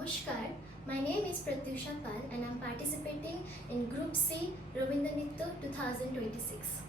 Namaskar, my name is Pratyusha Pal and I am participating in Group C Rabindra Nitya 2026.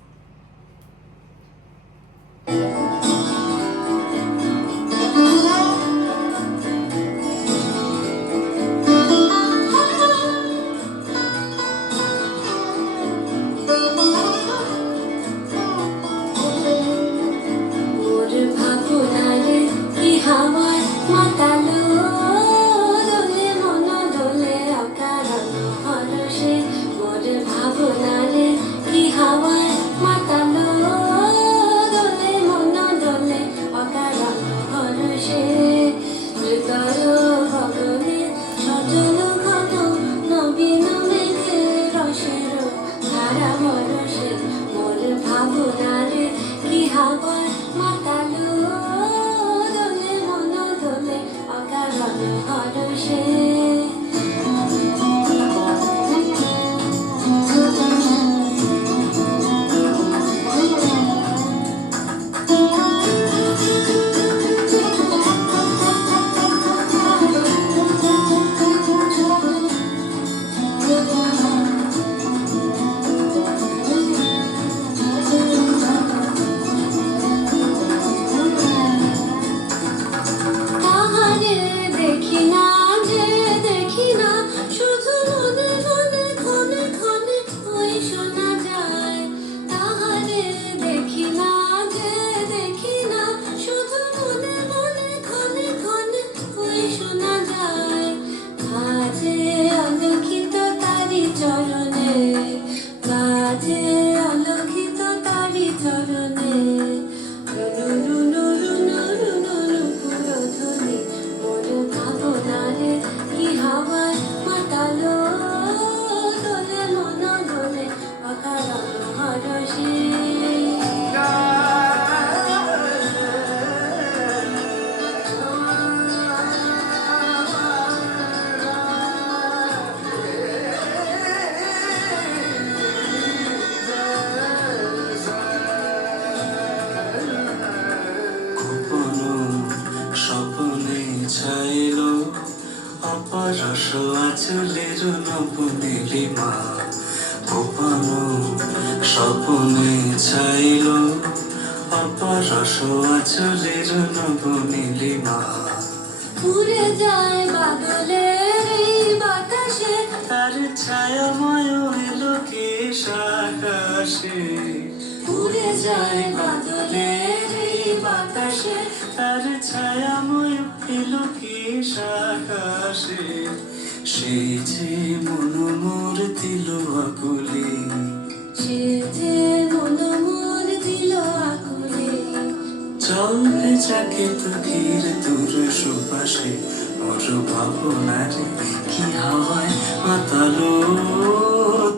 অপরস আঁচলের নব নীলিমা গোপনো স্বপনে ছাইল অপরস আঁচলের নব নীলিমা উড়ে যায় বাদলের এই বাতাসে তার ছায়াময় এলো কেশ আকাশে উড়ে যায় বাদলের এই বাতাসে তার ছায়াময় এলো কেশ আকাশে সেই যে মন মোর দিল আকুলে সে যে মন মোর দিল আকুলে জল ভেজাকে তুকির তোর সুপাশে মোর ভাবনারে কি হাওয়ায় মাতালো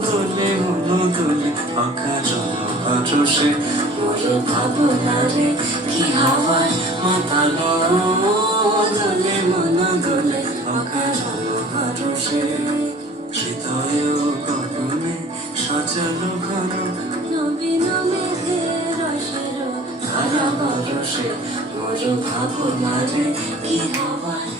তোলে মন দোলে অকারণ ভরসে মোর ভাবনারে কি হাওয়ায় মাতালো দোলে মন দোলে অকারণ ভরসে হৃদয় গগনে সাজালো ঘন নবীন মেঘের রসের ধারা বরসে মোর ভাবনারে কি হাওয়ায়